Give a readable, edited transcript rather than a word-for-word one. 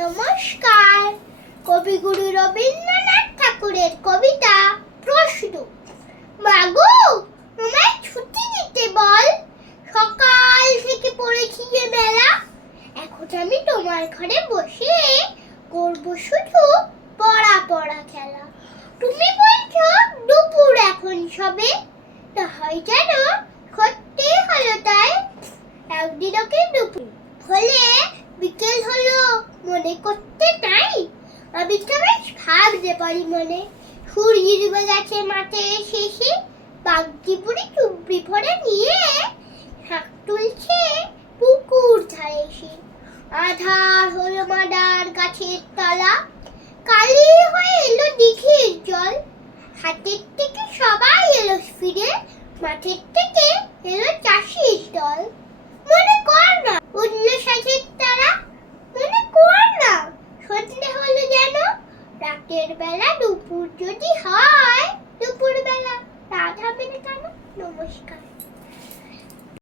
নমস্কার। কবিগুরু রবীন্দ্রনাথ ঠাকুরের কবিতা প্রশ্ন। মাগো, আমায় ছুটি দিতে বল, সকাল থেকে পড়েছি যে মেলা। এখন আমি তোমার ঘরে বসে করব শুধু পড়া পড়া খেলা। তুমি বলছো দুপুর এখন সবে, না হয় যেন সত্যি হলো তাই। একদিন ওকে দুপুর হলে বিকেল হলো মনে করতে নাই। আমি তো বেশ ভাবতে পারি মনে, সূর্য ডুবে গেছে মাঠে শেষে, বাগদি বুড়ি চুবড়ি ভরে নিয়ে শাক তুলছে পুকুর ধারে এসে। আধার হলো মাদার গাছের তলা, কালি হয়ে এলো দিঘির জল। হাতের থেকে সবাই এলো ফিরে, মাঠের থেকে এলো চাষির দল। মনে কর না উঠল সাজের তারা, মনে কর না সন্ধে হলো যেন, রাতের বেলা দুপুর যদি হয়